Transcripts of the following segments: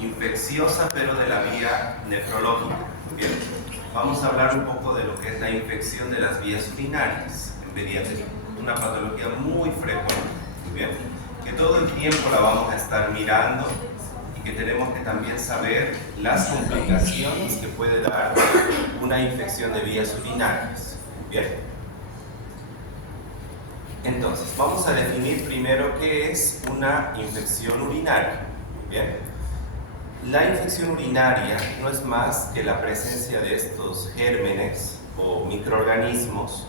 infecciosa, pero de la vía nefrológica. Bien, vamos a hablar un poco de lo que es la infección de las vías urinarias en pediatría, una patología muy frecuente, bien, que todo el tiempo la vamos a estar mirando y que tenemos que también saber las complicaciones que puede dar una infección de vías urinarias. Bien. Entonces, vamos a definir primero qué es una infección urinaria. Bien. La infección urinaria no es más que la presencia de estos gérmenes o microorganismos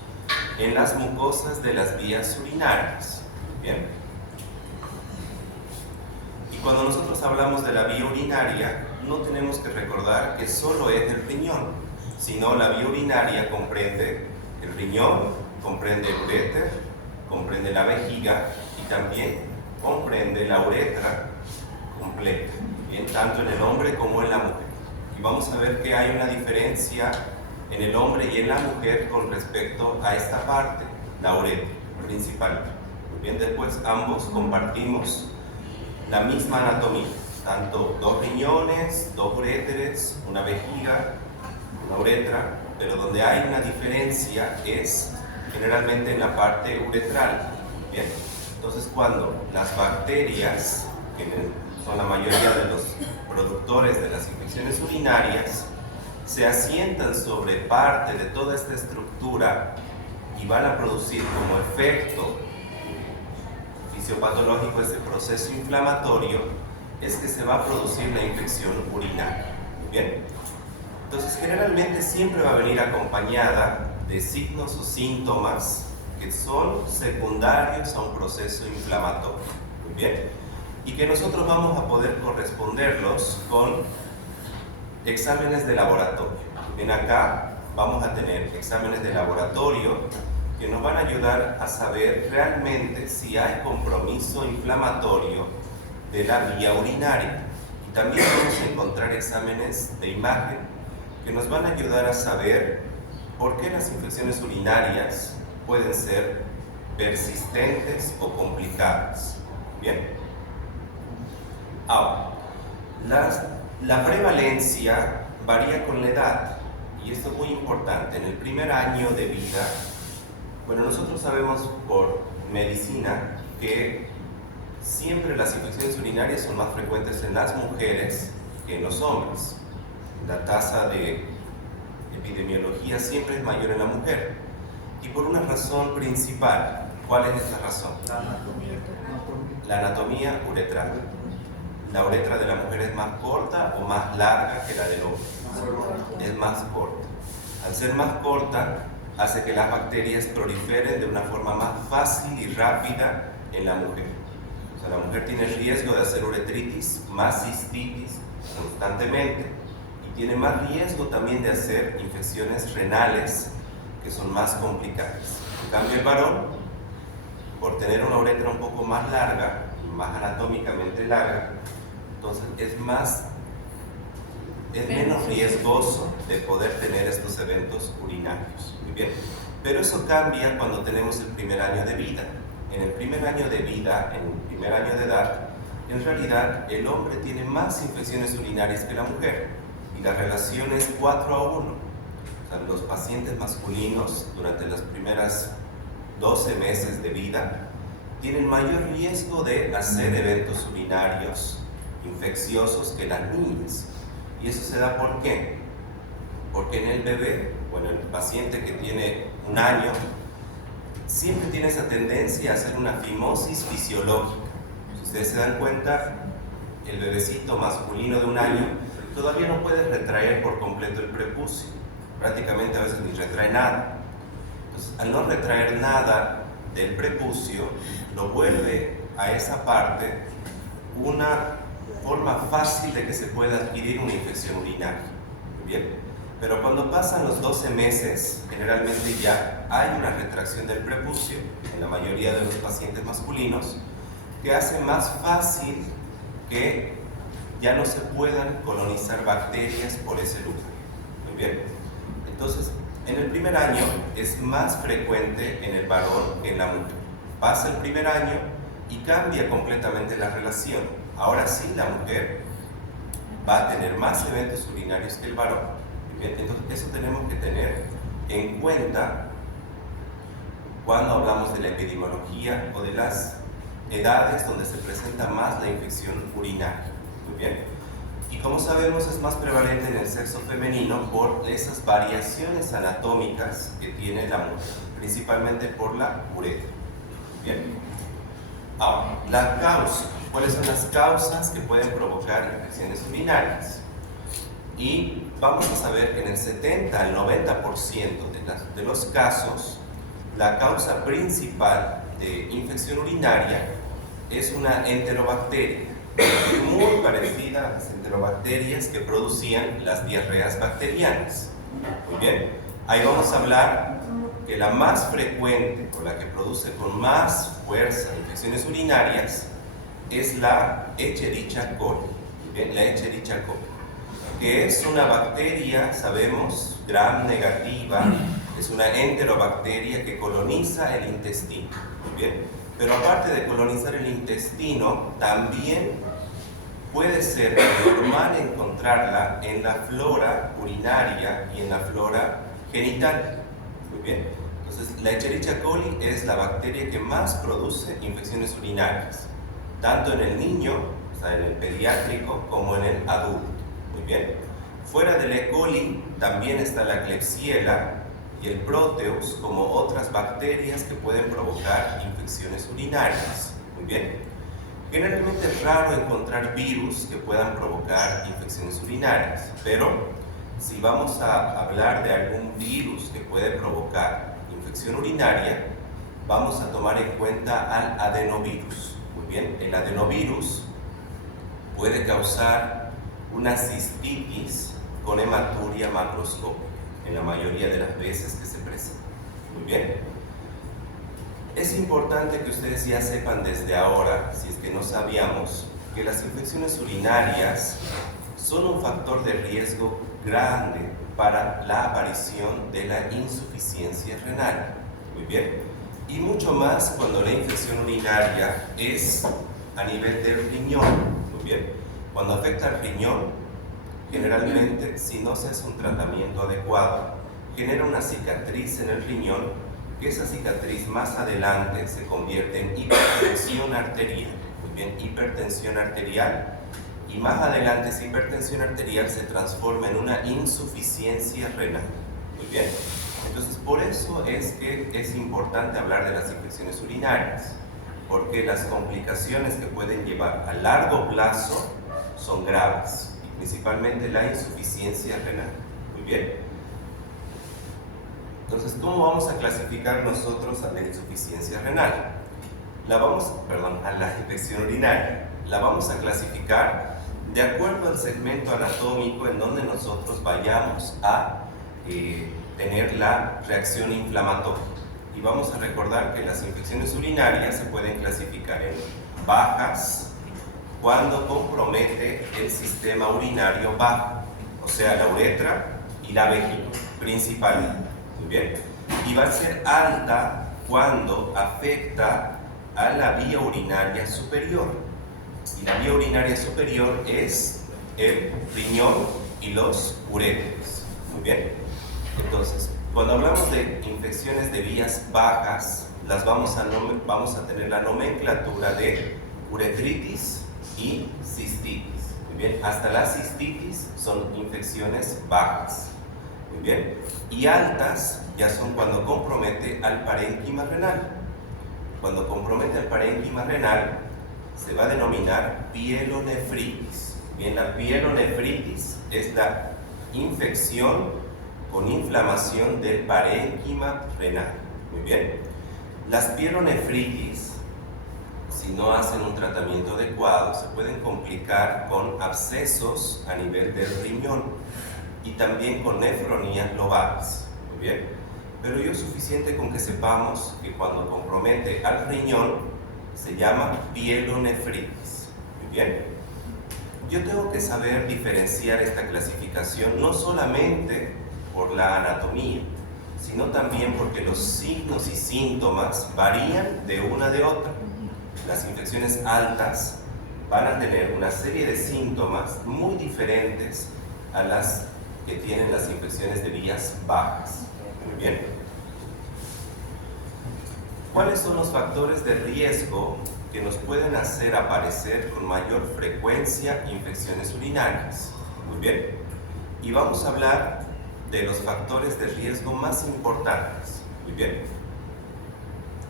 en las mucosas de las vías urinarias. Bien. Y cuando nosotros hablamos de la vía urinaria, no tenemos que recordar que solo es el riñón, sino la vía urinaria comprende el riñón, comprende el uréter, comprende la vejiga y también comprende la uretra completa, bien, tanto en el hombre como en la mujer. Y vamos a ver que hay una diferencia en el hombre y en la mujer con respecto a esta parte, la uretra principal. Bien, después ambos compartimos la misma anatomía, tanto dos riñones, dos uréteres, una vejiga, una uretra, pero donde hay una diferencia es generalmente en la parte uretral. Bien, entonces cuando las bacterias, que son la mayoría de los productores de las infecciones urinarias, se asientan sobre parte de toda esta estructura y van a producir como efecto fisiopatológico este proceso inflamatorio, es que se va a producir la infección urinaria. Bien, entonces generalmente siempre va a venir acompañada de signos o síntomas que son secundarios a un proceso inflamatorio. Bien, y que nosotros vamos a poder corresponderlos con exámenes de laboratorio. Bien, acá vamos a tener exámenes de laboratorio que nos van a ayudar a saber realmente si hay compromiso inflamatorio de la vía urinaria. Y también vamos a encontrar exámenes de imagen que nos van a ayudar a saber por qué las infecciones urinarias pueden ser persistentes o complicadas. Bien. Ahora, la prevalencia varía con la edad, y esto es muy importante. En el primer año de vida, bueno, nosotros sabemos por medicina que siempre las infecciones urinarias son más frecuentes en las mujeres que en los hombres. La tasa de epidemiología siempre es mayor en la mujer, y por una razón principal. ¿Cuál es esta razón? La anatomía uretral. La uretra de la mujer es más corta o más larga que la del hombre. Es más corta. Al ser más corta, hace que las bacterias proliferen de una forma más fácil y rápida en la mujer. O sea, la mujer tiene riesgo de hacer uretritis, más cistitis constantemente, y tiene más riesgo también de hacer infecciones renales, que son más complicadas. En cambio, el varón, por tener una uretra un poco más larga, más anatómicamente larga, entonces es menos riesgoso de poder tener estos eventos urinarios. Muy bien. Pero eso cambia cuando tenemos el primer año de vida. En el primer año de vida, en el primer año de edad, en realidad el hombre tiene más infecciones urinarias que la mujer, y la relación es 4:1. O sea, los pacientes masculinos durante las primeras 12 meses de vida tienen mayor riesgo de hacer eventos urinarios infecciosos que las niñas. ¿Y eso se da por qué? Porque en el bebé, bueno, el paciente que tiene un año, siempre tiene esa tendencia a hacer una fimosis fisiológica. Si ustedes se dan cuenta, el bebecito masculino de un año todavía no puede retraer por completo el prepucio. Prácticamente a veces ni retrae nada. Entonces, al no retraer nada del prepucio, lo vuelve a esa parte una forma fácil de que se pueda adquirir una infección urinaria. Bien, pero cuando pasan los 12 meses, generalmente ya hay una retracción del prepucio en la mayoría de los pacientes masculinos, que hace más fácil que ya no se puedan colonizar bacterias por ese lugar. Muy bien. Entonces, en el primer año es más frecuente en el varón que en la mujer. Pasa el primer año y cambia completamente la relación. Ahora sí, la mujer va a tener más eventos urinarios que el varón. Bien, entonces eso tenemos que tener en cuenta cuando hablamos de la epidemiología o de las edades donde se presenta más la infección urinaria. Muy bien. Y como sabemos, es más prevalente en el sexo femenino por esas variaciones anatómicas que tiene la mujer, principalmente por la uretra. Bien. Ahora, la causa. ¿Cuáles son las causas que pueden provocar infecciones urinarias? Y vamos a saber que en el 70 al 90% de los casos, la causa principal de infección urinaria es una enterobacteria, muy parecida a las enterobacterias que producían las diarreas bacterianas. Muy bien, ahí vamos a hablar que la más frecuente o la que produce con más fuerza infecciones urinarias es la Escherichia coli. Bien, la Escherichia coli, que es una bacteria, sabemos, gram negativa, es una enterobacteria que coloniza el intestino. Bien, pero aparte de colonizar el intestino, también puede ser normal encontrarla en la flora urinaria y en la flora genital. Muy bien, entonces la Escherichia coli es la bacteria que más produce infecciones urinarias, tanto en el niño, o sea, en el pediátrico, como en el adulto. Muy bien. Fuera del E. coli también está la Klebsiella y el Proteus como otras bacterias que pueden provocar infecciones urinarias. Muy bien. Generalmente es raro encontrar virus que puedan provocar infecciones urinarias, pero si vamos a hablar de algún virus que puede provocar infección urinaria, vamos a tomar en cuenta al adenovirus. Muy bien, el adenovirus puede causar una cistitis con hematuria macroscópica en la mayoría de las veces que se presenta. Muy bien. Es importante que ustedes ya sepan desde ahora, si es que no sabíamos, que las infecciones urinarias son un factor de riesgo grande para la aparición de la insuficiencia renal. Muy bien. Y mucho más cuando la infección urinaria es a nivel del riñón. Muy bien. Cuando afecta al riñón, generalmente, si no se hace un tratamiento adecuado, genera una cicatriz en el riñón, que esa cicatriz más adelante se convierte en hipertensión arterial. Muy bien, hipertensión arterial, y más adelante esa hipertensión arterial se transforma en una insuficiencia renal. Muy bien, entonces por eso es que es importante hablar de las infecciones urinarias, porque las complicaciones que pueden llevar a largo plazo son graves, y principalmente la insuficiencia renal. Muy bien. Entonces, ¿cómo vamos a clasificar nosotros a la insuficiencia renal? A la infección urinaria. La vamos a clasificar de acuerdo al segmento anatómico en donde nosotros vayamos a tener la reacción inflamatoria. Y vamos a recordar que las infecciones urinarias se pueden clasificar en bajas, cuando compromete el sistema urinario bajo, o sea, la uretra y la vejiga, principalmente. Muy bien. Y va a ser alta cuando afecta a la vía urinaria superior. Y la vía urinaria superior es el riñón y los uréteres. Muy bien. Entonces, cuando hablamos de infecciones de vías bajas, vamos a tener la nomenclatura de uretritis y cistitis. Muy bien. Hasta la cistitis son infecciones bajas. Muy bien. Y altas ya son cuando compromete al parénquima renal. Cuando compromete al parénquima renal se va a denominar pielonefritis. Bien, la pielonefritis es la infección con inflamación del parénquima renal. Muy bien. Las pielonefritis, si no hacen un tratamiento adecuado, se pueden complicar con abscesos a nivel del riñón y también con nefronías lobales. Muy bien, pero es suficiente con que sepamos que cuando compromete al riñón se llama pielonefritis. Muy bien, yo tengo que saber diferenciar esta clasificación no solamente por la anatomía, sino también porque los signos y síntomas varían de una de otra. Las infecciones altas van a tener una serie de síntomas muy diferentes a las que tienen las infecciones de vías bajas. Muy bien. ¿Cuáles son los factores de riesgo que nos pueden hacer aparecer con mayor frecuencia infecciones urinarias? Muy bien. Y vamos a hablar de los factores de riesgo más importantes. Muy bien.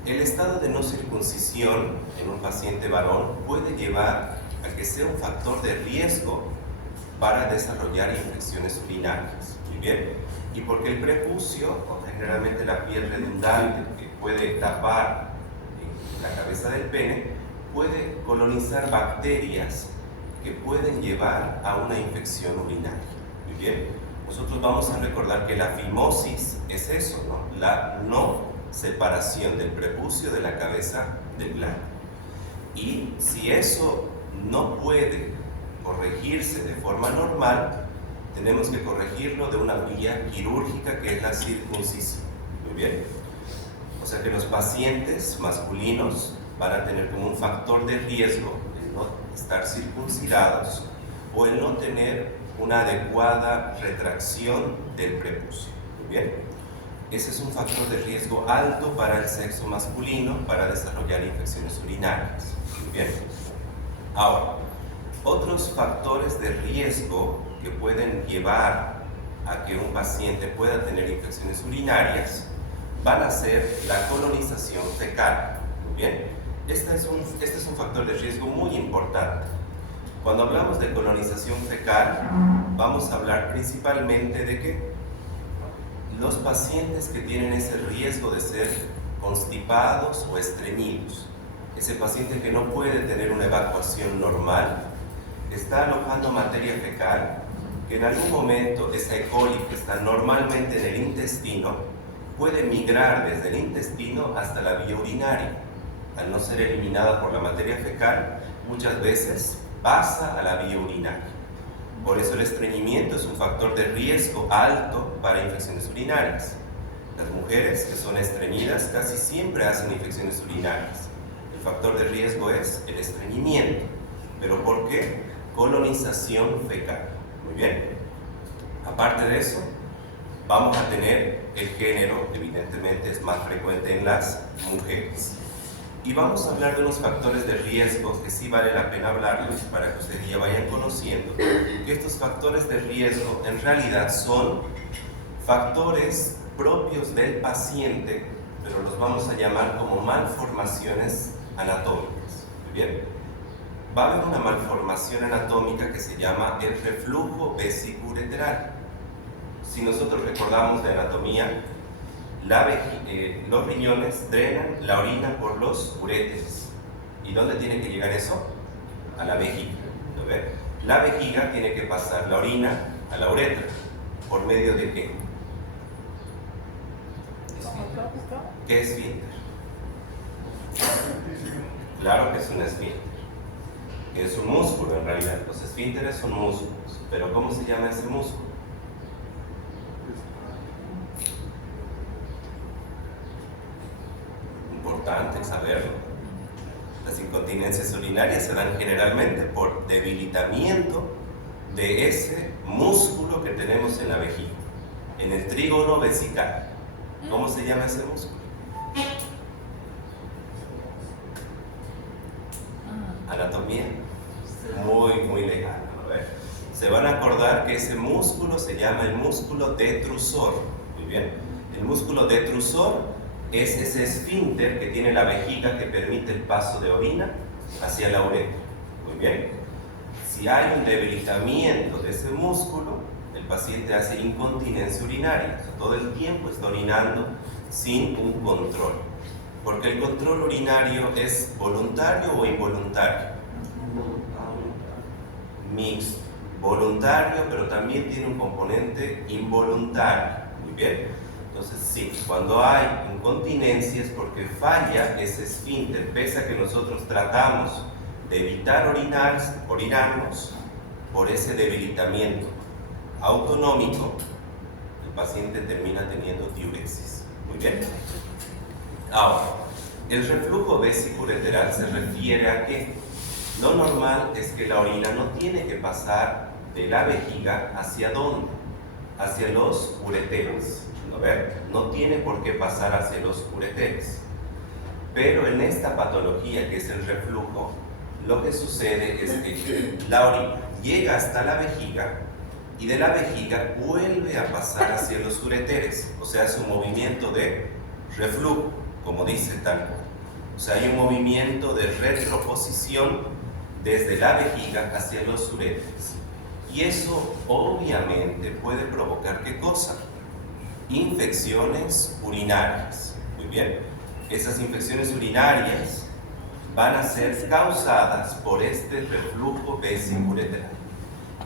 El estado de no circuncisión en un paciente varón puede llevar a que sea un factor de riesgo para desarrollar infecciones urinarias. Muy bien. Y porque el prepucio, o generalmente la piel redundante que puede tapar la cabeza del pene, puede colonizar bacterias que pueden llevar a una infección urinaria. Muy bien. Nosotros vamos a recordar que la fimosis es eso, ¿no? La no separación del prepucio de la cabeza del glande. Y si eso no puede corregirse de forma normal, tenemos que corregirlo de una vía quirúrgica que es la circuncisión. Muy bien. O sea que los pacientes masculinos van a tener como un factor de riesgo el no estar circuncidados o el no tener una adecuada retracción del prepucio. Muy bien. Ese es un factor de riesgo alto para el sexo masculino para desarrollar infecciones urinarias. Muy bien. Ahora, otros factores de riesgo que pueden llevar a que un paciente pueda tener infecciones urinarias van a ser la colonización fecal. Muy bien. Este es un factor de riesgo muy importante. Cuando hablamos de colonización fecal, vamos a hablar principalmente de que los pacientes que tienen ese riesgo de ser constipados o estreñidos, ese paciente que no puede tener una evacuación normal, está alojando materia fecal que en algún momento esa E. coli que está normalmente en el intestino puede migrar desde el intestino hasta la vía urinaria. Al no ser eliminada por la materia fecal, muchas veces pasa a la vía urinaria. Por eso el estreñimiento es un factor de riesgo alto para infecciones urinarias. Las mujeres que son estreñidas casi siempre hacen infecciones urinarias. El factor de riesgo es el estreñimiento. ¿Pero por qué? Colonización fecal. Muy bien. Aparte de eso, vamos a tener el género, evidentemente es más frecuente en las mujeres. Y vamos a hablar de unos factores de riesgo que sí vale la pena hablarles para que ustedes ya vayan conociendo que estos factores de riesgo en realidad son factores propios del paciente, pero los vamos a llamar como malformaciones anatómicas. Muy bien. Va a haber una malformación anatómica que se llama el reflujo vesicureteral. Si nosotros recordamos de anatomía, los riñones drenan la orina por los uréteres. ¿Y dónde tiene que llegar eso? A la vejiga. ¿Lo ven? La vejiga tiene que pasar la orina a la uretra. ¿Por medio de qué? ¿Qué esfínter? Claro que es un esfínter. Es un músculo en realidad. Los esfínteres son músculos. ¿Pero cómo se llama ese músculo? Importante saberlo. Las incontinencias urinarias se dan generalmente por debilitamiento de ese músculo que tenemos en la vejiga, en el trígono vesical. ¿Cómo se llama ese músculo? Anatomía. Muy lejana, ¿no? Se van a acordar que ese músculo se llama el músculo detrusor. Muy bien. El músculo detrusor es ese esfínter que tiene la vejiga que permite el paso de orina hacia la uretra. Muy bien. Si hay un debilitamiento de ese músculo, el paciente hace incontinencia urinaria. O sea, todo el tiempo está orinando sin un control. Porque el control urinario es voluntario o involuntario. Mixto. Voluntario, pero también tiene un componente involuntario. Muy bien. Entonces, sí, cuando hay incontinencia es porque falla ese esfínter, pese a que nosotros tratamos de evitar orinarnos por ese debilitamiento autonómico, el paciente termina teniendo diuresis. Muy bien. Ahora, el reflujo vesicureteral se refiere a que Lo normal es que la orina no tiene que pasar de la vejiga hacia dónde, hacia los ureteres, ¿no ven? No tiene por qué pasar hacia los ureteres. Pero en esta patología que es el reflujo, lo que sucede es que la orina llega hasta la vejiga y de la vejiga vuelve a pasar hacia los ureteres, o sea, es un movimiento de reflujo, como dice tal cual. O sea, hay un movimiento de retroposición desde la vejiga hacia los ureteres. Y eso obviamente puede provocar ¿qué cosa? Infecciones urinarias. Muy bien. Esas infecciones urinarias van a ser causadas por este reflujo vesicoureteral.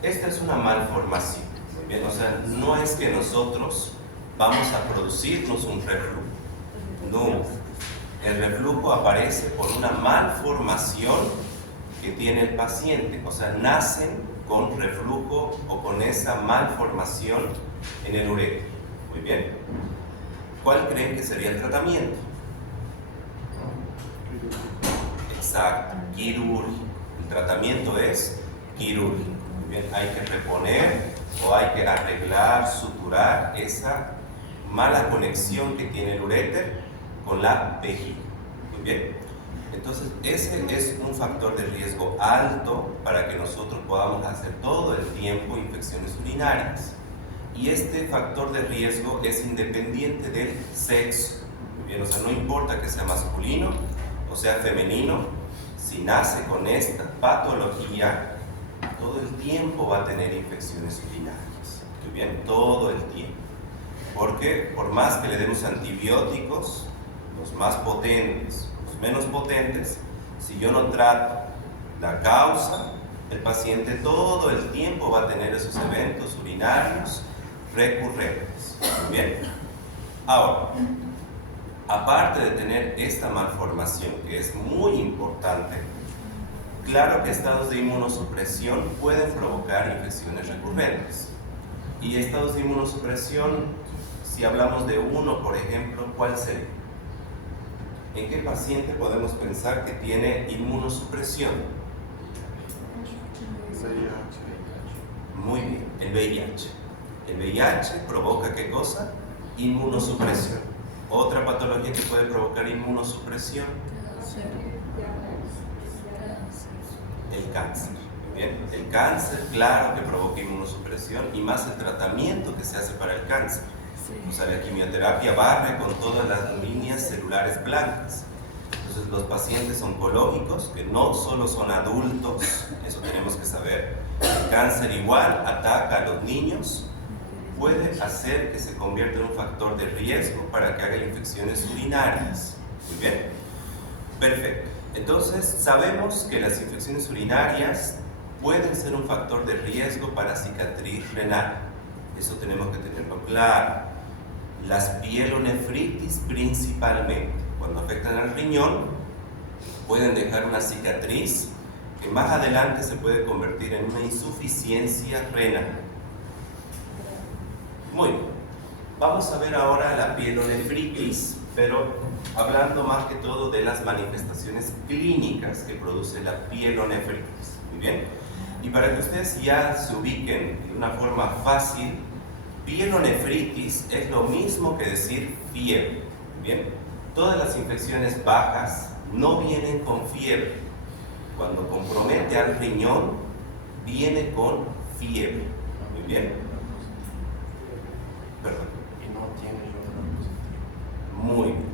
Esta es una malformación. Muy bien. O sea, no es que nosotros vamos a producirnos un reflujo. No. El reflujo aparece por una malformación que tiene el paciente. O sea, nacen con reflujo o con esa malformación en el uréter. Muy bien. ¿Cuál creen que sería el tratamiento? Exacto, quirúrgico. El tratamiento es quirúrgico. Muy bien. Hay que reponer o hay que arreglar, suturar esa mala conexión que tiene el uréter con la vejiga. Muy bien. Entonces, ese es un factor de riesgo alto para que nosotros podamos hacer todo el tiempo infecciones urinarias. Y este factor de riesgo es independiente del sexo. Muy bien, o sea, no importa que sea masculino o sea femenino, si nace con esta patología, todo el tiempo va a tener infecciones urinarias. Muy bien, todo el tiempo. Porque por más que le demos antibióticos, los más potentes, los menos potentes, si yo no trato la causa, el paciente todo el tiempo va a tener esos eventos urinarios recurrentes. Muy bien. Ahora, aparte de tener esta malformación, que es muy importante, claro que estados de inmunosupresión pueden provocar infecciones recurrentes. Y estados de inmunosupresión, si hablamos de uno, por ejemplo, ¿cuál sería? ¿En qué paciente podemos pensar que tiene inmunosupresión? Muy bien, el VIH. El VIH provoca ¿qué cosa? Inmunosupresión. Otra patología que puede provocar inmunosupresión, el cáncer. Bien, el cáncer, claro que provoca inmunosupresión y más el tratamiento que se hace para el cáncer. O sea, la quimioterapia barre con todas las líneas celulares blancas. Entonces, los pacientes oncológicos, que no solo son adultos, eso tenemos que saber, el cáncer igual ataca a los niños, puede hacer que se convierta en un factor de riesgo para que haga infecciones urinarias. Muy bien. Perfecto. Entonces, sabemos que las infecciones urinarias pueden ser un factor de riesgo para cicatriz renal. Eso tenemos que tenerlo claro. Las pielonefritis principalmente, cuando afectan al riñón, pueden dejar una cicatriz que más adelante se puede convertir en una insuficiencia renal. Muy bien. Vamos a ver ahora la pielonefritis, pero hablando más que todo de las manifestaciones clínicas que produce la pielonefritis. Muy bien. Y para que ustedes ya se ubiquen de una forma fácil, pielonefritis es lo mismo que decir fiebre. Bien, todas las infecciones bajas no vienen con fiebre. Cuando compromete al riñón, viene con fiebre. Muy bien. Perdón. Y no tiene yo. Muy bien.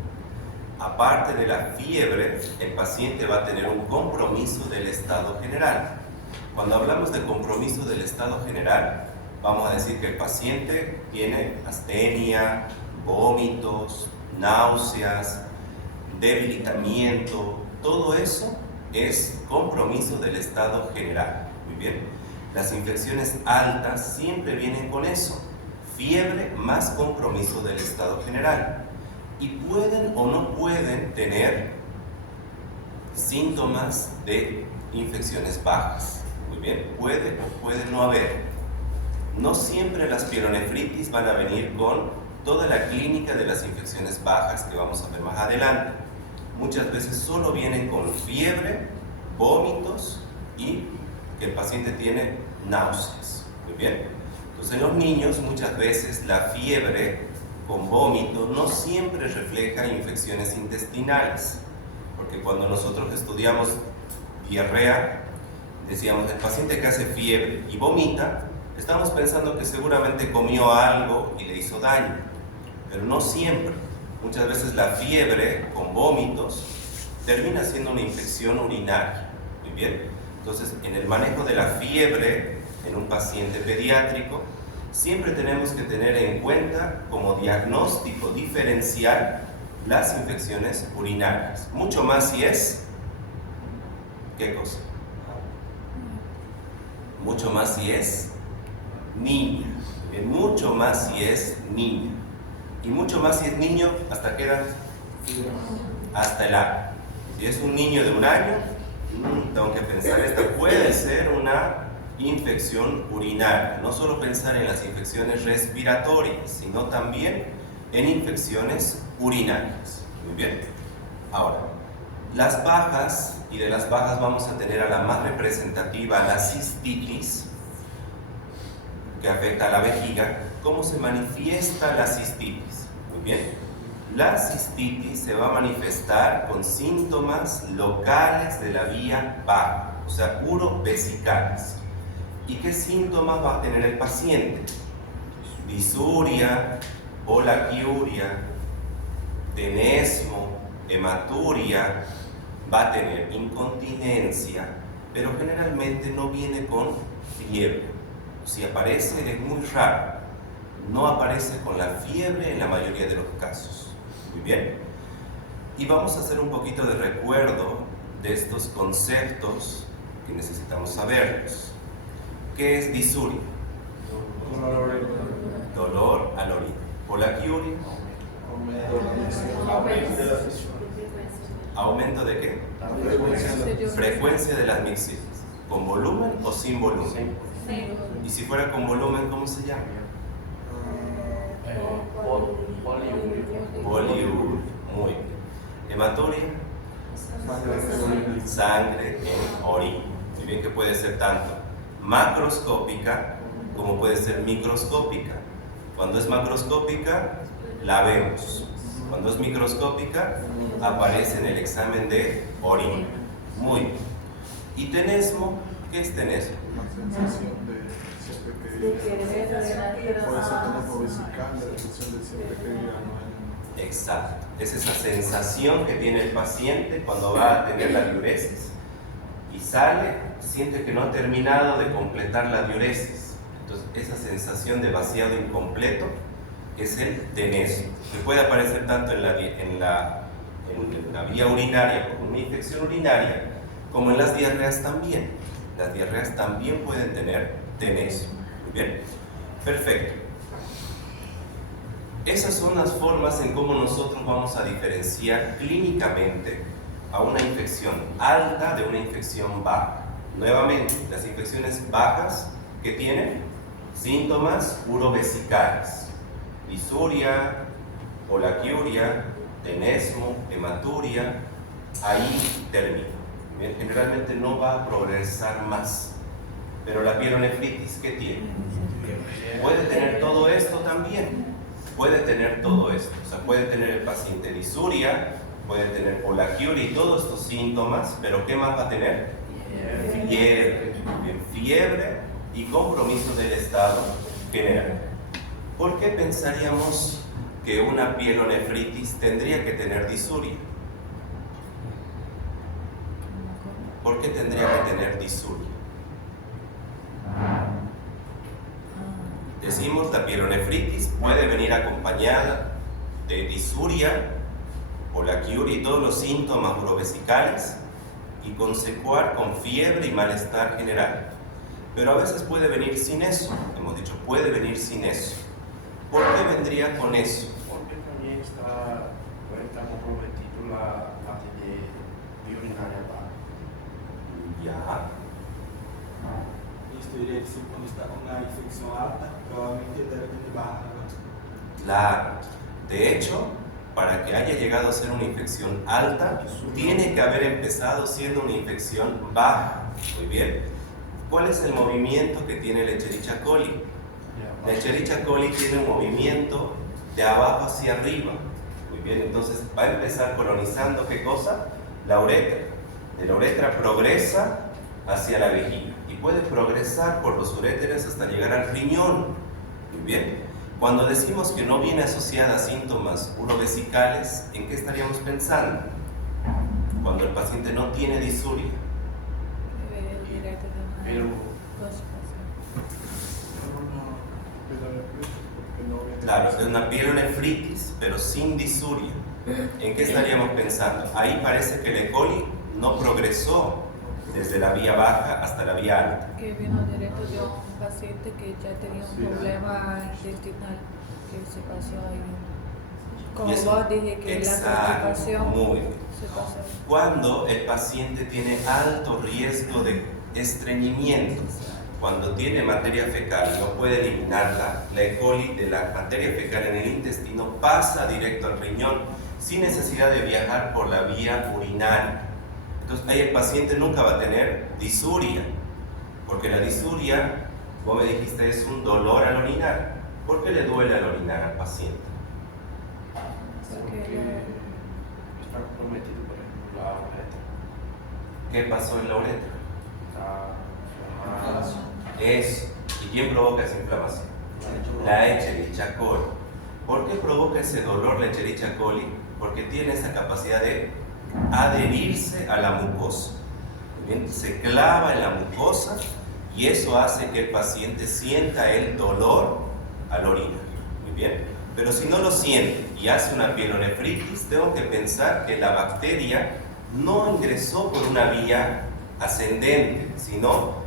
Aparte de la fiebre, el paciente va a tener un compromiso del estado general. Cuando hablamos de compromiso del estado general, vamos a decir que el paciente tiene astenia, vómitos, náuseas, debilitamiento, todo eso es compromiso del estado general. Muy bien. Las infecciones altas siempre vienen con eso, fiebre más compromiso del estado general. Y pueden o no pueden tener síntomas de infecciones bajas. Muy bien, puede o puede no haber. No siempre las pielonefritis van a venir con toda la clínica de las infecciones bajas que vamos a ver más adelante. Muchas veces solo vienen con fiebre, vómitos y que el paciente tiene náuseas. Muy bien. Entonces, en los niños muchas veces la fiebre con vómito no siempre refleja infecciones intestinales, porque cuando nosotros estudiamos diarrea, decíamos, el paciente que hace fiebre y vomita, estamos pensando que seguramente comió algo y le hizo daño, pero no siempre. Muchas veces la fiebre con vómitos termina siendo una infección urinaria. Muy bien. Entonces, en el manejo de la fiebre en un paciente pediátrico, siempre tenemos que tener en cuenta como diagnóstico diferencial las infecciones urinarias. Mucho más si es... ¿Qué cosa? Mucho más si es niña. Mucho más si es niña. Y mucho más si es niño, ¿hasta qué edad? Hasta el año. Si es un niño de 1 año, tengo que pensar, esta puede ser una infección urinaria. No solo pensar en las infecciones respiratorias, sino también en infecciones urinarias. Muy bien. Ahora, las bajas, y de las bajas vamos a tener a la más representativa, la cistitis, que afecta a la vejiga. ¿Cómo se manifiesta la cistitis? Muy bien. La cistitis se va a manifestar con síntomas locales de la vía baja, o sea, urovesicales. ¿Y qué síntomas va a tener el paciente? Disuria, polaquiuria, tenesmo, hematuria, va a tener incontinencia, pero generalmente no viene con fiebre. Si aparece es muy raro, no aparece con la fiebre en la mayoría de los casos. Muy bien. Y vamos a hacer un poquito de recuerdo de estos conceptos que necesitamos saberlos. ¿Qué es disuria? Dolor al oído. Polaquiuria. ¿Aumento de qué? Frecuencia de las mixitis. ¿Con volumen o sin volumen? Y si fuera con volumen, ¿cómo se llama? Poliuria. Muy bien. Hematuria. Sangre en orina. Muy bien, que puede ser tanto macroscópica como puede ser microscópica. Cuando es macroscópica, la vemos. Cuando es microscópica, aparece en el examen de orina. Muy bien. ¿Y tenesmo? ¿Qué es tenesmo? Una sensación de siempre que puede ser tenesmo vesical, la sensación de siempre que no hay. Exacto. Es esa sensación que tiene el paciente cuando va a tener la diuresis y sale, siente que no ha terminado de completar la diuresis. Entonces, esa sensación de vaciado incompleto es el tenesmo, que puede aparecer tanto en la vía urinaria como una infección urinaria, como en las diarreas también. Las diarreas también pueden tener tenesmo. Muy bien, perfecto. Esas son las formas en cómo nosotros vamos a diferenciar clínicamente a una infección alta de una infección baja. Nuevamente, las infecciones bajas que tienen síntomas urovesicales, disuria, polaquiuria, tenesmo, hematuria, ahí termina. Bien, generalmente no va a progresar más. Pero la pielonefritis, ¿qué tiene? Puede tener todo esto también. Puede tener todo esto. O sea, puede tener el paciente disuria, puede tener polaquiuria y todos estos síntomas, pero ¿qué más va a tener? Fiebre. Bien, fiebre y compromiso del estado general. ¿Por qué pensaríamos que una pielonefritis tendría que tener disuria? ¿Por qué tendría que tener disuria? Decimos, la pielonefritis puede venir acompañada de disuria, polaquiuria y todos los síntomas urovesicales y consecuar con fiebre y malestar general. Pero a veces puede venir sin eso, hemos dicho, puede venir sin eso. ¿Por qué vendría con eso? Porque también está comprometido la parte de urinaria baja. Ya. Isto iria dizer quando está com uma infecção alta, provavelmente deve ter baja, ¿no? Claro. De hecho, para que haya llegado a ser una infección alta, tiene que haber empezado siendo una infección baja. Muy bien. ¿Cuál es el movimiento que tiene el Escherichia coli? La Escherichia coli tiene un movimiento de abajo hacia arriba. Muy bien, entonces va a empezar colonizando, ¿qué cosa? La uretra. De la uretra progresa hacia la vejiga y puede progresar por los uréteres hasta llegar al riñón. Muy bien. Cuando decimos que no viene asociada a síntomas urovesicales, ¿en qué estaríamos pensando? Cuando el paciente no tiene disuria. Pero Claro, es una pielonefritis, pero sin disuria. ¿En qué estaríamos pensando? Ahí parece que el E. coli no progresó desde la vía baja hasta la vía alta. Que vino directo de un paciente que ya tenía un problema intestinal, que se pasó ahí. Como eso, vos dije que exacto, la constipación muy bien. se pasó. Cuando el paciente tiene alto riesgo de estreñimiento, cuando tiene materia fecal, no puede eliminarla, la E. coli de la materia fecal en el intestino pasa directo al riñón sin necesidad de viajar por la vía urinaria. Entonces ahí el paciente nunca va a tener disuria, porque la disuria, vos me dijiste, es un dolor al orinar. ¿Por qué le duele al orinar al paciente? porque está comprometido, por ejemplo, la uretra. ¿Qué pasó en la uretra? Está inflamada. Eso. ¿Y quién provoca esa inflamación? La Escherichia coli. ¿Por qué provoca ese dolor la Escherichia coli? Porque tiene esa capacidad de adherirse a la mucosa. Bien, se clava en la mucosa y eso hace que el paciente sienta el dolor al orinar. Muy bien. Pero si no lo siente y hace una pielonefritis, tengo que pensar que la bacteria no ingresó por una vía ascendente, sino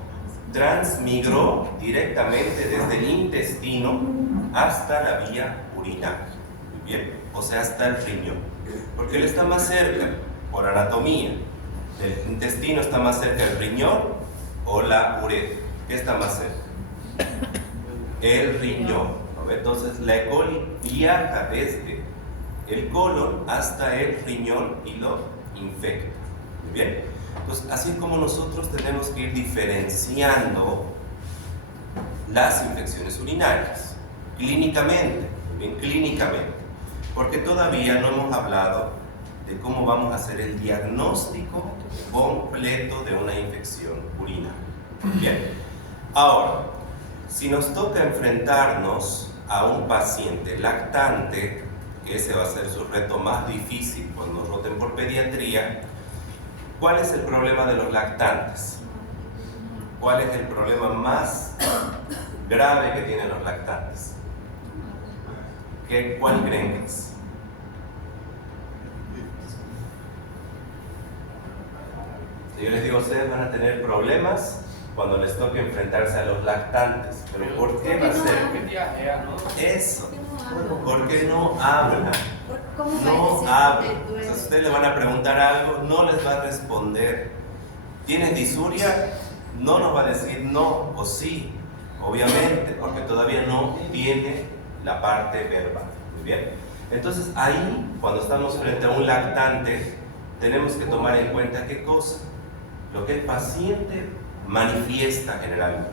transmigró directamente desde el intestino hasta la vía urinaria. Muy bien. O sea, hasta el riñón. Porque él está más cerca, por anatomía. El intestino está más cerca del riñón o la uretra. ¿Qué está más cerca? El riñón. ¿No? Entonces la E. coli viaja desde el colon hasta el riñón y lo infecta. Muy bien. Entonces, así es como nosotros tenemos que ir diferenciando las infecciones urinarias clínicamente. Muy bien, clínicamente. Porque todavía no hemos hablado de cómo vamos a hacer el diagnóstico completo de una infección urinaria. Bien. Ahora, si nos toca enfrentarnos a un paciente lactante, que ese va a ser su reto más difícil cuando nos roten por pediatría, ¿cuál es el problema de los lactantes? ¿Cuál es el problema más grave que tienen los lactantes? ¿Cuál creen que es? Yo les digo, ustedes van a tener problemas cuando les toque enfrentarse a los lactantes. ¿Pero por qué va a ser? Eso. ¿Por qué no hablan? No hablan. Si ustedes le van a preguntar algo, no les va a responder. ¿Tienes disuria? No nos va a decir no o sí, obviamente, porque todavía no tiene la parte verbal. Muy bien. Entonces ahí, cuando estamos frente a un lactante, tenemos que tomar en cuenta qué cosa, lo que el paciente manifiesta generalmente.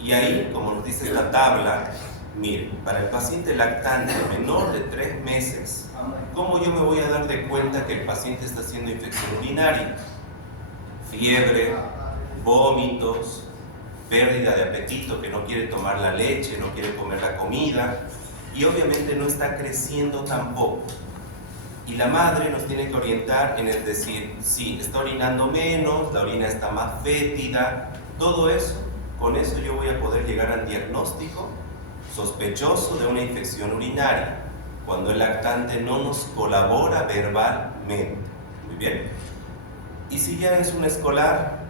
Y ahí, como nos dice esta tabla, miren, para el paciente lactante menor de 3 meses, ¿cómo yo me voy a dar de cuenta que el paciente está haciendo infección urinaria? Fiebre, vómitos, pérdida de apetito, que no quiere tomar la leche, no quiere comer la comida, y obviamente no está creciendo tampoco. Y la madre nos tiene que orientar en el decir, sí, está orinando menos, la orina está más fétida, todo eso, con eso yo voy a poder llegar al diagnóstico sospechoso de una infección urinaria, cuando el lactante no nos colabora verbalmente. Muy bien. Y si ya es un escolar,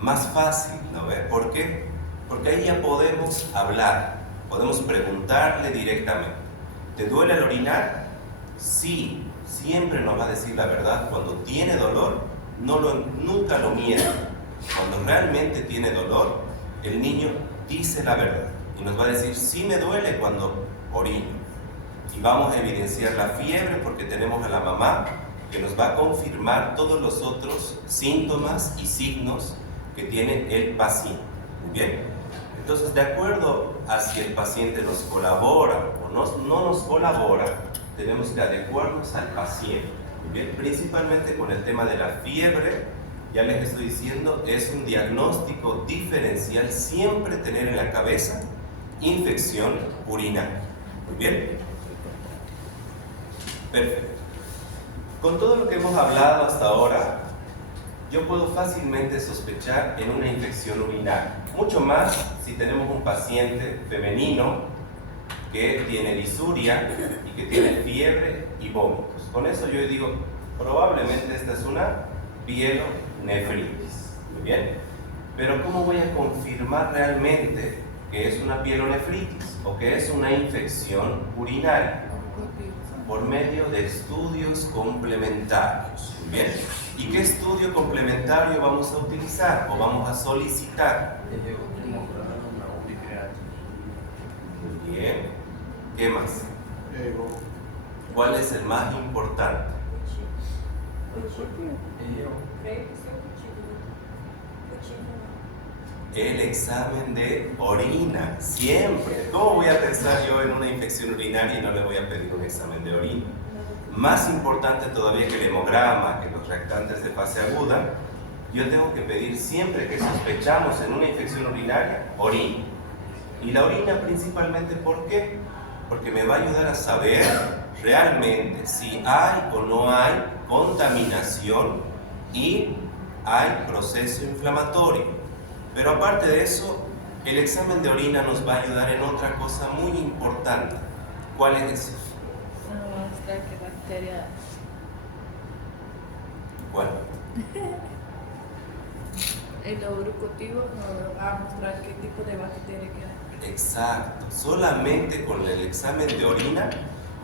más fácil, ¿no ve? ¿Por qué? Porque ahí ya podemos hablar, podemos preguntarle directamente. ¿Te duele el orinar? Sí. Siempre nos va a decir la verdad. Cuando tiene dolor, nunca lo miente. Cuando realmente tiene dolor, el niño dice la verdad y nos va a decir, sí me duele cuando orino. Y vamos a evidenciar la fiebre porque tenemos a la mamá que nos va a confirmar todos los otros síntomas y signos que tiene el paciente. Muy bien. Entonces, de acuerdo a si el paciente nos colabora o no nos colabora, tenemos que adecuarnos al paciente. Muy bien. Principalmente con el tema de la fiebre, ya les estoy diciendo, es un diagnóstico diferencial siempre tener en la cabeza infección urinaria. Muy bien. Perfecto. Con todo lo que hemos hablado hasta ahora, yo puedo fácilmente sospechar en una infección urinaria. Mucho más si tenemos un paciente femenino que tiene disuria y que tiene fiebre y vómitos. Con eso yo digo, probablemente esta es una pielonefritis. Muy bien. Pero ¿cómo voy a confirmar realmente que es una pielonefritis o que es una infección urinaria? Por medio de estudios complementarios. Muy bien. ¿Y qué estudio complementario vamos a utilizar o vamos a solicitar? Muy bien. ¿Qué más? ¿Cuál es el más importante? El examen de orina, siempre. ¿Cómo voy a pensar yo en una infección urinaria y no le voy a pedir un examen de orina? Más importante todavía que el hemograma, que los reactantes de fase aguda, yo tengo que pedir siempre que sospechamos en una infección urinaria, orina. Y la orina principalmente, ¿por qué? Porque me va a ayudar a saber realmente si hay o no hay contaminación y hay proceso inflamatorio. Pero aparte de eso, el examen de orina nos va a ayudar en otra cosa muy importante. ¿Cuál es eso? Nos va a mostrar qué bacteria. ¿Cuál? El obrucotivo nos va a mostrar qué tipo de bacteria que hay. Exacto. Solamente con el examen de orina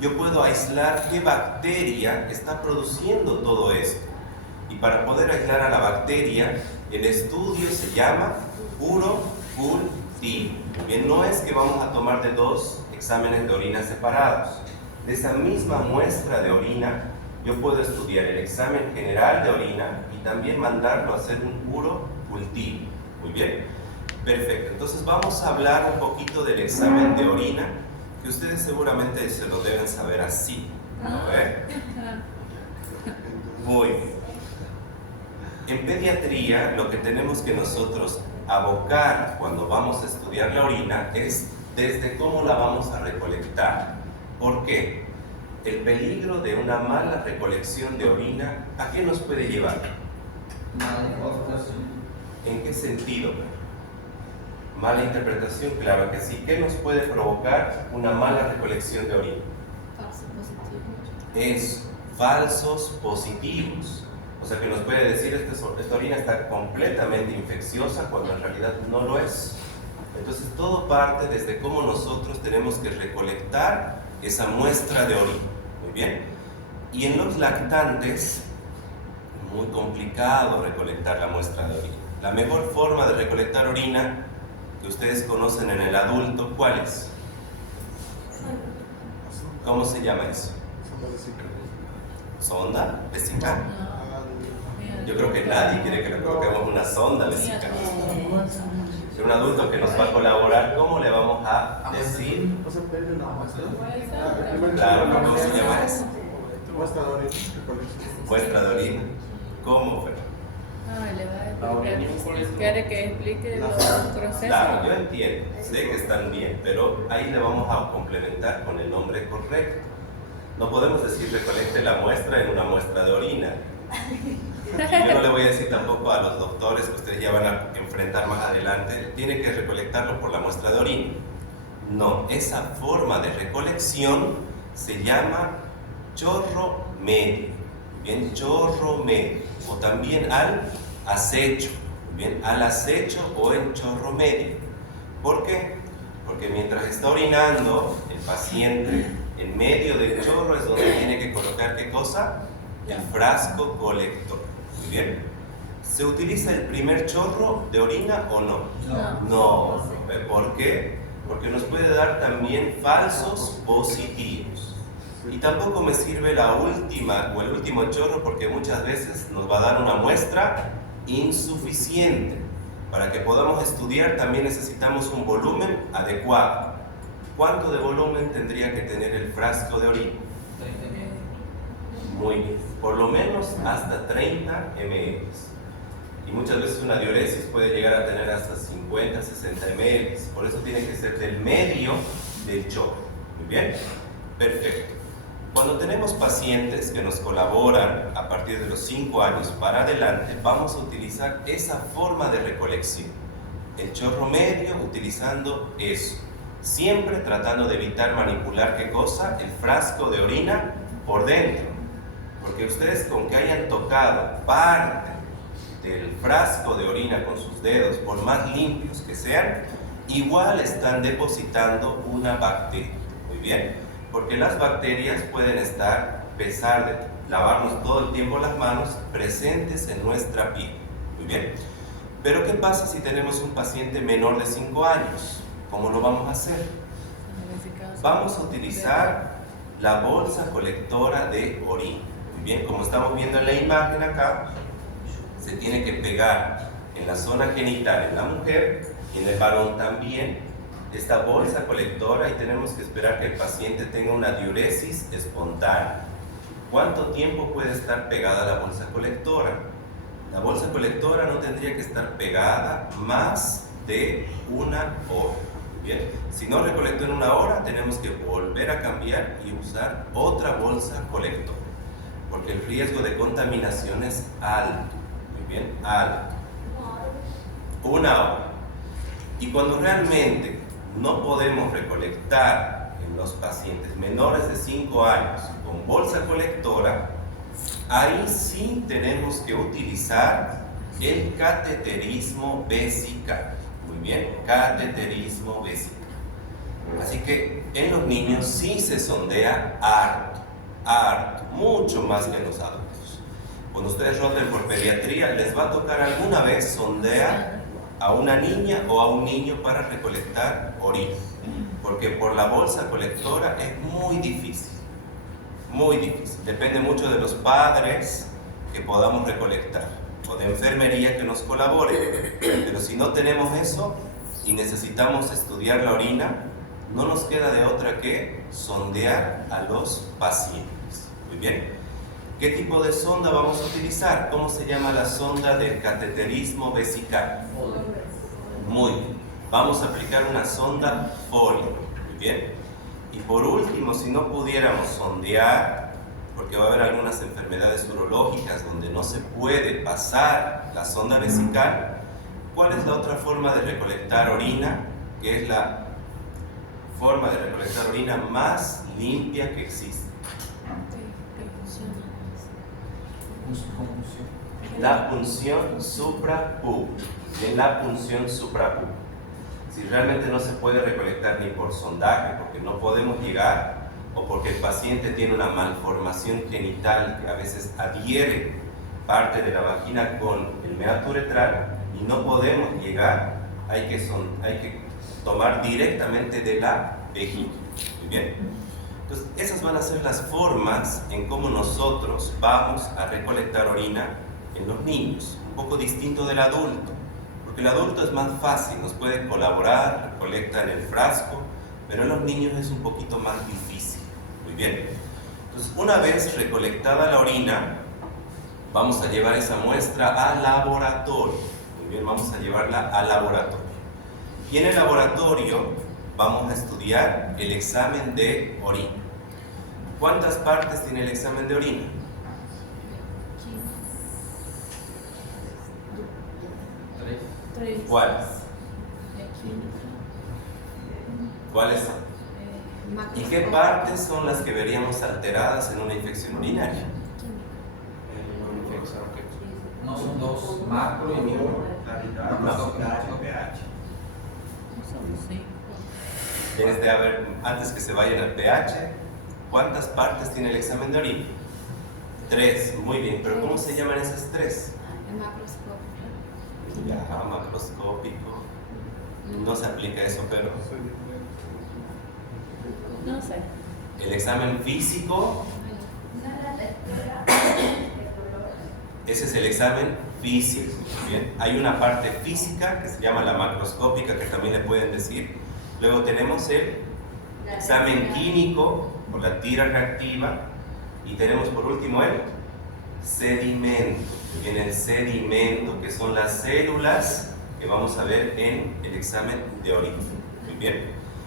yo puedo aislar qué bacteria está produciendo todo esto. Y para poder aislar a la bacteria, el estudio se llama urocultivo. Bien, no es que vamos a tomar de dos exámenes de orina separados. De esa misma muestra de orina, yo puedo estudiar el examen general de orina y también mandarlo a hacer un urocultivo. Muy bien. Perfecto. Entonces vamos a hablar un poquito del examen de orina, que ustedes seguramente se lo deben saber así. ¿No ve? Muy bien. En pediatría, lo que tenemos que nosotros abocar cuando vamos a estudiar la orina es desde cómo la vamos a recolectar. ¿Por qué? El peligro de una mala recolección de orina, ¿a qué nos puede llevar? ¿En qué sentido? Mala interpretación, claro que sí. ¿Qué nos puede provocar una mala recolección de orina? Es falsos positivos. O sea que nos puede decir esta orina está completamente infecciosa cuando en realidad no lo es. Entonces todo parte desde cómo nosotros tenemos que recolectar esa muestra de orina. Muy bien. Y en los lactantes, muy complicado recolectar la muestra de orina. La mejor forma de recolectar orina que ustedes conocen en el adulto, ¿cuál es? ¿Cómo se llama eso? Sonda vesical. Yo creo que nadie quiere que le coloquemos una sonda vesical. Si un adulto que nos va a colaborar, ¿cómo le vamos a decir? Claro, ¿cómo se llama eso? Muestra de orina. Muestra de orina. ¿Cómo, Fer? Le va a explicar. ¿Quiere que explique los procesos? Claro, yo entiendo, sé que están bien, pero ahí le vamos a complementar con el nombre correcto. No podemos decir recolecte la muestra en una muestra de orina. Yo no le voy a decir tampoco a los doctores que ustedes ya van a enfrentar más adelante, tiene que recolectarlo por la muestra de orina. No, esa forma de recolección se llama chorro medio. Bien, chorro medio. O también al acecho. Bien, al acecho o en chorro medio. ¿Por qué? Porque mientras está orinando el paciente, en medio del chorro es donde tiene que colocar ¿qué cosa? El frasco colector. Muy bien. ¿Se utiliza el primer chorro de orina o no? No. ¿Por qué? Porque nos puede dar también falsos positivos. Y tampoco me sirve la última o el último chorro porque muchas veces nos va a dar una muestra insuficiente. Para que podamos estudiar también necesitamos un volumen adecuado. ¿Cuánto de volumen tendría que tener el frasco de orina? Muy bien, por lo menos hasta 30 ml. Y muchas veces una diuresis puede llegar a tener hasta 50, 60 ml. Por eso tiene que ser del medio del chorro. Muy bien, perfecto. Cuando tenemos pacientes que nos colaboran a partir de los 5 años para adelante, vamos a utilizar esa forma de recolección. El chorro medio utilizando eso. Siempre tratando de evitar manipular, ¿qué cosa? El frasco de orina por dentro. Porque ustedes con que hayan tocado parte del frasco de orina con sus dedos, por más limpios que sean, igual están depositando una bacteria. Muy bien, porque las bacterias pueden estar, a pesar de lavarnos todo el tiempo las manos, presentes en nuestra piel. Muy bien, pero ¿qué pasa si tenemos un paciente menor de 5 años? ¿Cómo lo vamos a hacer? Vamos a utilizar la bolsa colectora de orina. Muy bien, como estamos viendo en la imagen acá, se tiene que pegar en la zona genital en la mujer y en el varón también esta bolsa colectora, y tenemos que esperar que el paciente tenga una diuresis espontánea. ¿Cuánto tiempo puede estar pegada la bolsa colectora? La bolsa colectora no tendría que estar pegada más de 1 hora. Bien, si no recolectó en 1 hora, tenemos que volver a cambiar y usar otra bolsa colectora, porque el riesgo de contaminación es alto. Muy bien, alto. 1 hora. Y cuando realmente no podemos recolectar en los pacientes menores de 5 años con bolsa colectora, ahí sí tenemos que utilizar el cateterismo vesical. Muy bien, cateterismo vesical. Así que en los niños sí se sondea harto, mucho más que en los adultos. Cuando ustedes roten por pediatría, les va a tocar alguna vez sondear a una niña o a un niño para recolectar orina, porque por la bolsa colectora es muy difícil, depende mucho de los padres que podamos recolectar o de enfermería que nos colabore, pero si no tenemos eso y necesitamos estudiar la orina, no nos queda de otra que sondear a los pacientes. Muy bien, ¿qué tipo de sonda vamos a utilizar? ¿Cómo se llama la sonda del cateterismo vesical? Muy bien, vamos a aplicar una sonda Foley. Muy bien, y por último, si no pudiéramos sondear, porque va a haber algunas enfermedades urológicas donde no se puede pasar la sonda vesical, ¿cuál es la otra forma de recolectar orina? Que es la forma de recolectar orina más limpia que existe. La punción suprapúbica. En la punción suprapúbica. Si realmente no se puede recolectar ni por sondaje, porque no podemos llegar, o porque el paciente tiene una malformación genital que a veces adhiere parte de la vagina con el meato uretral y no podemos llegar, hay que tomar directamente de la vejiga. Muy bien. Entonces, esas van a ser las formas en cómo nosotros vamos a recolectar orina en los niños, un poco distinto del adulto, porque el adulto es más fácil, nos puede colaborar, recolecta en el frasco, pero en los niños es un poquito más difícil. Muy bien, entonces una vez recolectada la orina, vamos a llevar esa muestra al laboratorio. Muy bien, vamos a llevarla al laboratorio. Y en el laboratorio vamos a estudiar el examen de orina. ¿Cuántas partes tiene el examen de orina? 3. ¿Cuáles? ¿Cuáles son? ¿Y qué partes son las que veríamos alteradas en una infección urinaria? No son 2, macro y micro. pH. Desde, a ver, antes que se vayan al pH, ¿cuántas partes tiene el examen de orina? 3, muy bien, pero ¿cómo se llaman esas 3? El macroscópico. Ya, macroscópico. No se aplica eso, pero No sé. el examen físico, ese es el examen físico. Bien, hay una parte física que se llama la macroscópica, que también le pueden decir. Luego tenemos el examen químico por la tira reactiva y tenemos por último el sedimento. Bien, el sedimento, que son las células que vamos a ver en el examen de orina. Muy bien.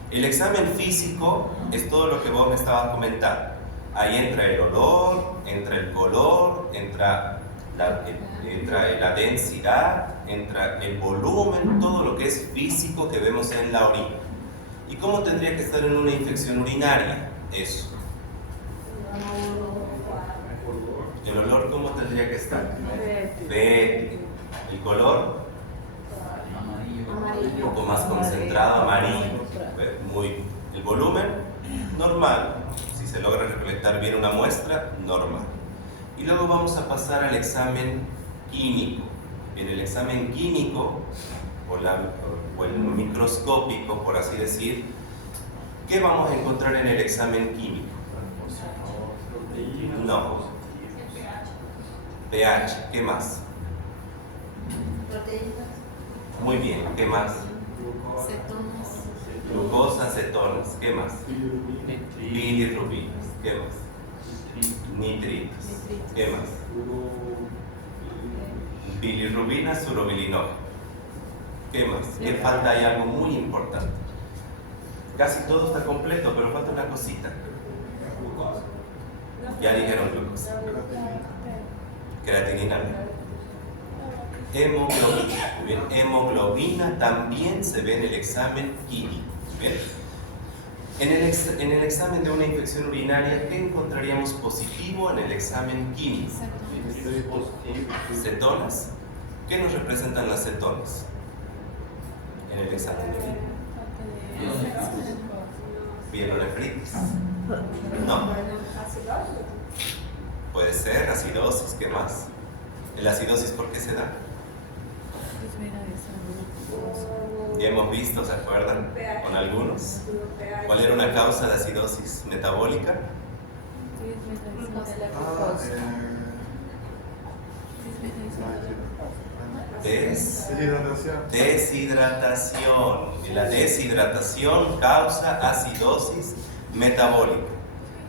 El examen físico es todo lo que vos me estabas comentando. Ahí entra el olor, entra el color, entra la densidad, entra el volumen, todo lo que es físico que vemos en la orina. ¿Y cómo tendría que estar en una infección urinaria? Eso. ¿El olor cómo tendría que estar? Fétido. ¿El color? Un poco más concentrado, amarillo. Muy bien. ¿El volumen? Normal. Si se logra recolectar bien una muestra, normal. Y luego vamos a pasar al examen químico. En el examen químico, o el microscópico, por así decir, ¿qué vamos a encontrar en el examen químico? No. pH. ¿Qué más? Proteínas. Muy bien. ¿Qué más? Cetonas. Glucosa, cetonas. ¿Qué más? Bilirrubinas. ¿Qué más? Nitritos. ¿Qué más? Bilirrubinas, urobilinol. ¿Qué más? ¿Qué falta? Hay algo muy importante. Casi todo está completo, pero falta una cosita. Ya dijeron glucosa. Creatinina. Hemoglobina. Bien. Hemoglobina también se ve en el examen químico. Bien. En el examen de una infección urinaria, ¿qué encontraríamos positivo en el examen químico? Cetonas. ¿Qué nos representan las cetonas en el examen químico? Pielonefritis. No. Puede ser acidosis. ¿Qué más? ¿La acidosis por qué se da? Ya hemos visto, ¿se acuerdan? Con algunos. ¿Cuál era una causa de acidosis metabólica? Deshidratación. Y la deshidratación causa acidosis metabólica.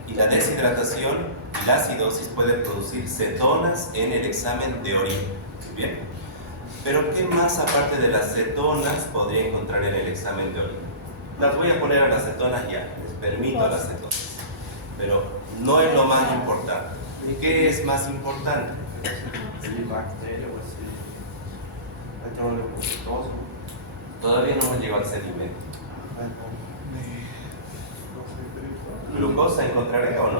Y la deshidratación y la acidosis pueden producir cetonas en el examen de orina. Bien. Pero ¿qué más aparte de las cetonas podría encontrar en el examen de orina? Las voy a poner a las cetonas ya, les permito a las cetonas. Pero no es lo más importante. ¿Qué es más importante? Todavía no me llegó al sedimento. ¿Glucosa encontraré o no?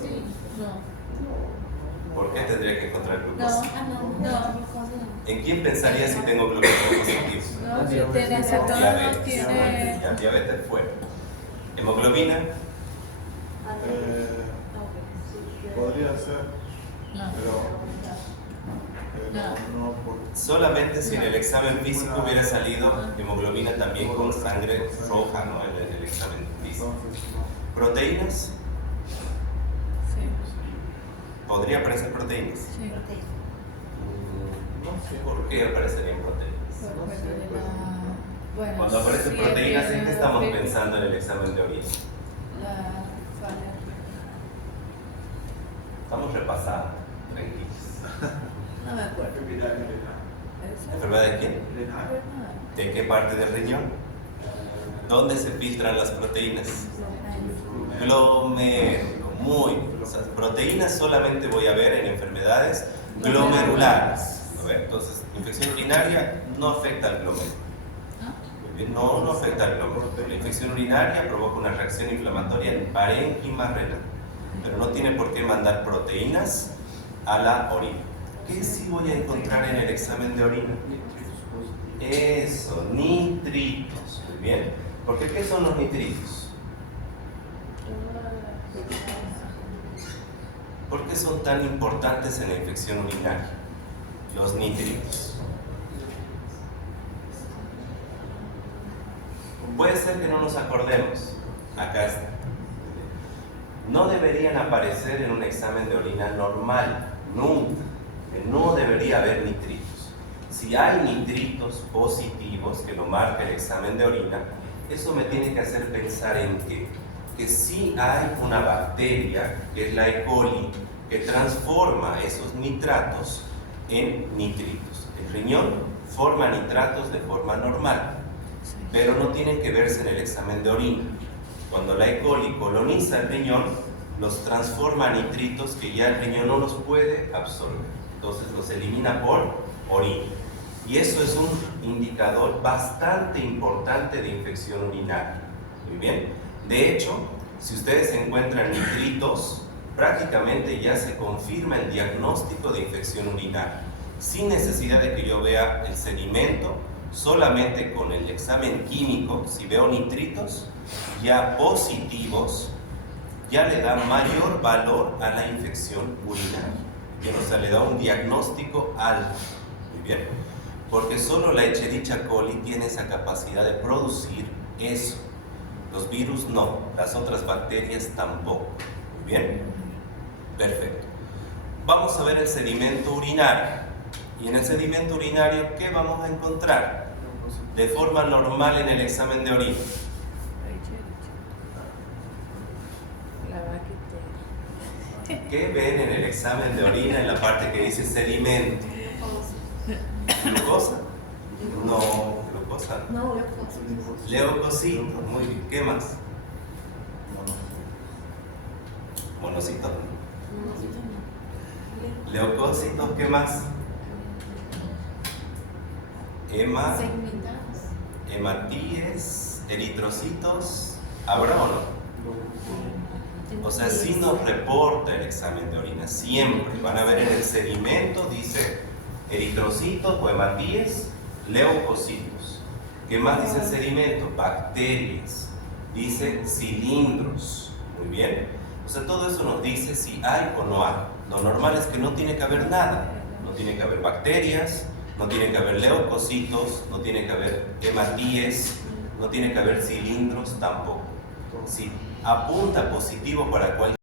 Sí. No. ¿Por qué tendría que encontrar glucosa? No. ¿En quién pensaría si tengo glucosa positivo? No, si tiene cetonas, Diabetes. tiene... Ya, diabetes fuera. ¿Hemoglobina? Podría ser, No. pero no por... Solamente si en el examen físico hubiera salido hemoglobina también con sangre roja, ¿no? En el examen físico. Entonces, no. ¿Proteínas? Sí. ¿Podría aparecer proteínas? Sí. No sé por qué aparecerían proteínas. Por parte de la... Bueno, Cuando aparecen sí, proteínas, ¿en qué tiene estamos efecto. pensando en el examen de orina? La falla. Estamos repasando, tranquilos. No me acuerdo. ¿Eso? ¿Enfermedad de quién? ¿De qué parte del riñón? ¿Dónde se filtran las proteínas? Glomérulo, muy bien. O sea, proteínas solamente voy a ver en enfermedades glomerulares. ¿No ve? Entonces, infección urinaria no afecta al glomérulo. Muy bien, no afecta al glomérulo. La infección urinaria provoca una reacción inflamatoria en parénquima renal, pero no tiene por qué mandar proteínas a la orina. ¿Qué sí voy a encontrar en el examen de orina? Eso, nitritos. Muy bien. ¿Por qué son los nitritos? ¿Por qué son tan importantes en la infección urinaria? Los nitritos. Puede ser que no nos acordemos. Acá está. No deberían aparecer en un examen de orina normal, nunca. que no debería haber nitritos. Si hay nitritos positivos, que lo marca el examen de orina, eso me tiene que hacer pensar en que sí hay una bacteria, que es la E. coli, que transforma esos nitratos en nitritos. El riñón forma nitratos de forma normal, pero no tienen que verse en el examen de orina. Cuando la E. coli coloniza el riñón, los transforma a nitritos que ya el riñón no los puede absorber. Entonces los elimina por orina. Y eso es un indicador bastante importante de infección urinaria. Muy bien. De hecho, si ustedes encuentran nitritos, prácticamente ya se confirma el diagnóstico de infección urinaria. Sin necesidad de que yo vea el sedimento, solamente con el examen químico, si veo nitritos ya positivos, ya le da mayor valor a la infección urinaria. Bien, o sea, le da un diagnóstico alto. Muy bien. Porque solo la Escherichia coli tiene esa capacidad de producir eso. Los virus no, las otras bacterias tampoco. Muy bien. Perfecto. Vamos a ver el sedimento urinario. Y en el sedimento urinario, ¿qué vamos a encontrar? De forma normal en el examen de orina. La bacteria. ¿Qué ven en el examen de orina en la parte que dice sedimento? ¿Glucosa? No, glucosa. No, Leucocitos, muy bien. ¿Qué más? Monocitos. Leucocitos, ¿qué más? segmentados. Hematíes, eritrocitos, ¿habrá o no? O sea, sí nos reporta el examen de orina, siempre. Van a ver en el sedimento, dice eritrocitos o hematíes, leucocitos. ¿Qué más dice el sedimento? Bacterias, dice cilindros. Muy bien. O sea, todo eso nos dice si hay o no hay. Lo normal es que no tiene que haber nada. No tiene que haber bacterias, no tiene que haber leucocitos, no tiene que haber hematíes, no tiene que haber cilindros tampoco. Si apunta positivo para cualquier